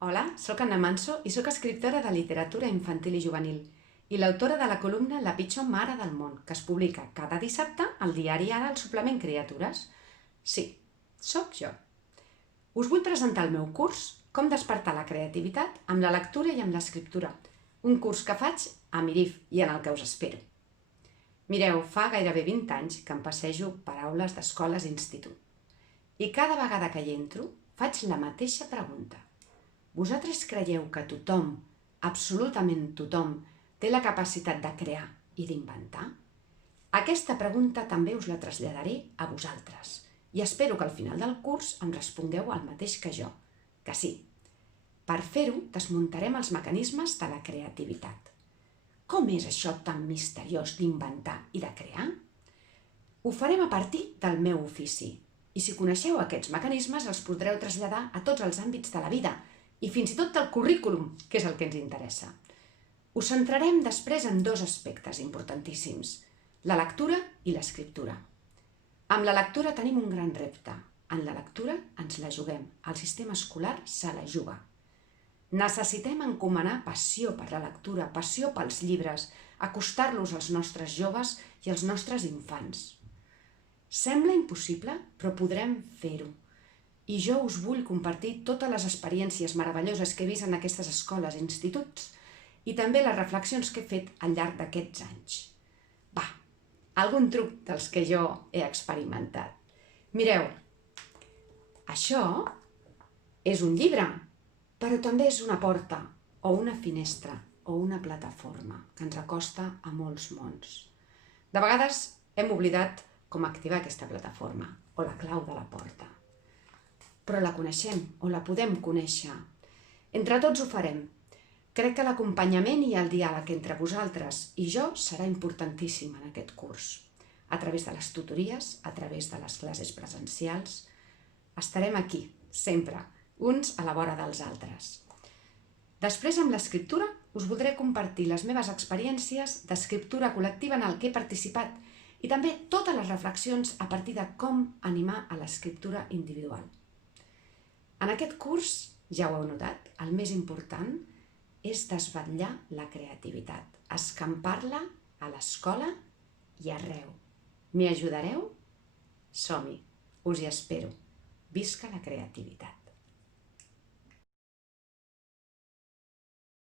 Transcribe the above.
Hola, sóc Anna Manso i sóc escriptora de literatura infantil i juvenil i l'autora de la columna La pitjor mare del món, que es publica cada dissabte al diari Ara al suplement Criatures. Sí, sóc jo. Us vull presentar el meu curs Com despertar la creativitat amb la lectura i amb l'escriptura, un curs que faig a Mirif i en el que us espero. Mireu, fa gairebé 20 anys que em passejo per aules d'escoles i institut. I cada vegada que hi entro, faig la mateixa pregunta. Vosaltres creieu que tothom, absolutament tothom, té la capacitat de crear i d'inventar? Aquesta pregunta també us la traslladaré a vosaltres i espero que al final del curs em respongueu el mateix que jo, que sí. Per fer-ho, desmuntarem els mecanismes de la creativitat. Com és això tan misteriós d'inventar i de crear? Ho farem a partir del meu ofici i si coneixeu aquests mecanismes els podreu traslladar a tots els àmbits de la vida i fins i tot del currículum, que és el que ens interessa. Us centrarem després en dos aspectes importantíssims, la lectura i l'escriptura. Amb la lectura tenim un gran repte. En la lectura ens la juguem, el sistema escolar se la juga. Necessitem encomanar passió per la lectura, passió pels llibres, acostar-los als nostres joves i als nostres infants. Sembla impossible, però podrem fer-ho. I jo us vull compartir totes les experiències meravelloses que he vist en aquestes escoles i instituts i també les reflexions que he fet al llarg d'aquests anys. Va, algun truc dels que jo he experimentat. Mireu, això és un llibre, però també és una porta, o una finestra, o una plataforma que ens acosta a molts mons. De vegades hem oblidat com activar aquesta plataforma, o la clau de la porta. Però la coneixem, o la podem conèixer. Entre tots ho farem. Crec que l'acompanyament i el diàleg entre vosaltres i jo serà importantíssim en aquest curs. A través de les tutories, a través de les classes presencials. Estarem aquí, sempre, uns a la vora dels altres. Després, amb l'escriptura, us voldré compartir les meves experiències d'escriptura col·lectiva en el que he participat i també totes les reflexions a partir de com animar a l'escriptura individual. En aquest curs, ja ho heu notat, el més important és desvetllar la creativitat, escampar-la a l'escola i arreu. M'hi ajudareu? Som-hi, us hi espero. Visca la creativitat!